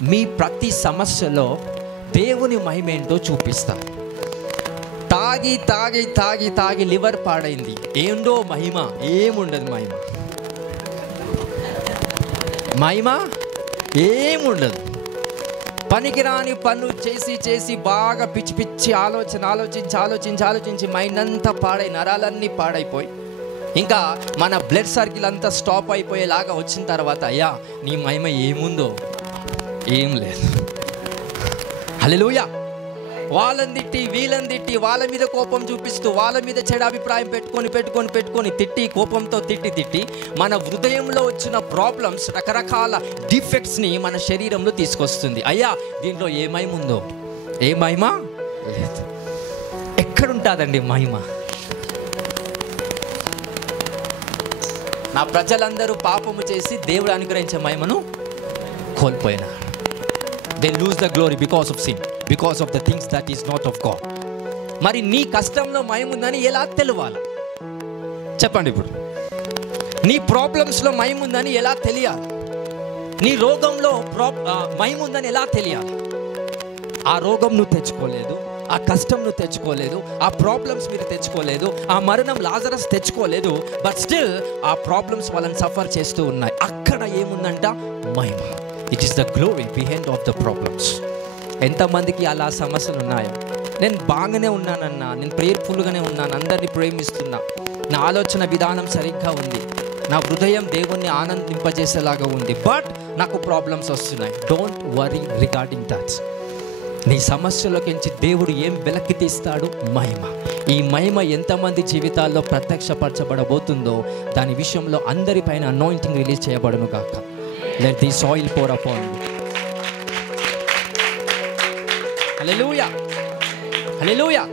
మీ ప్రతి సమస్యలో దేవుని మహిమ ఏంటో చూపిస్తారు. తాగి తాగి తాగి తాగి లివర్ పాడైంది, ఏంటో మహిమ, ఏముండదు మహిమ, మహిమ ఏముండదు. పనికిరాని పనులు చేసి చేసి బాగా పిచ్చి పిచ్చి ఆలోచించి మైండ్ అంతా పాడై, నరాలన్నీ పాడైపోయి, ఇంకా మన బ్లడ్ సర్కిల్ అంతా స్టాప్ అయిపోయేలాగా వచ్చిన తర్వాత అయ్యా నీ మహిమ ఏముందో ఏం లేదు. హల్లెలూయా. వాళ్ళని తిట్టి వీళ్ళని తిట్టి, వాళ్ళ మీద కోపం చూపిస్తూ, వాళ్ళ మీద చెడు అభిప్రాయం పెట్టుకొని తిట్టి, కోపంతో తిట్టి మన హృదయంలో వచ్చిన ప్రాబ్లమ్స్, రకరకాల డిఫెక్ట్స్ని మన శరీరంలో తీసుకొస్తుంది. అయ్యా దీంట్లో ఏ మహిమ ఉందో, ఏ మహిమ లేదు. ఎక్కడుంటుందండి మహిమ? నా ప్రజలందరూ పాపము చేసి దేవుడు అనుగ్రహించే మహిమను కోల్పోయినారు. They lose the glory because of sin, because of the things that is not of God. మరి నీ కష్టంలో మహిమ ఉందని ఎలా తెలియాలి చెప్పండి? ఇప్పుడు నీ ప్రాబ్లమ్స్లో మహిమ ఉందని ఎలా తెలియాలి? నీ రోగంలో మహిమ ఉందని ఎలా తెలియాలి? ఆ రోగం నువ్వు తెచ్చుకోలేదు, ఆ కష్టం నువ్వు తెచ్చుకోలేదు, ఆ ప్రాబ్లమ్స్ మీరు తెచ్చుకోలేదు, ఆ మరణం లాజరస్ తెచ్చుకోలేదు, బట్ స్టిల్ ఆ ప్రాబ్లమ్స్ వాళ్ళని సఫర్ చేస్తూ ఉన్నాయి. అక్కడ ఏముందంట? మహిమ. It is the glory behind of the problems. ఎంతమందికి అలా సమస్యలు ఉన్నాయో? నేను బాగానే ఉన్నానన్నా, నేను ప్రేయర్ఫుల్గానే ఉన్నాను, అందరినీ ప్రేమిస్తున్నా, నా ఆలోచన విధానం సరిగ్గా ఉంది, నా హృదయం దేవుణ్ణి ఆనందింపజేసేలాగా ఉంది, బట్ నాకు ప్రాబ్లమ్స్ వస్తున్నాయి. Don't worry regarding that. నీ సమస్యలోకించి దేవుడు ఏం వెలక్కి తీస్తాడు? మహిమ. ఈ మహిమ ఎంతమంది జీవితాల్లో ప్రత్యక్షపరచబడబోతుందో దాని విషయంలో అందరిపైన అనాయింటింగ్ రిలీజ్ చేయబడును గాక. Let this oil pour upon you. Hallelujah. Hallelujah.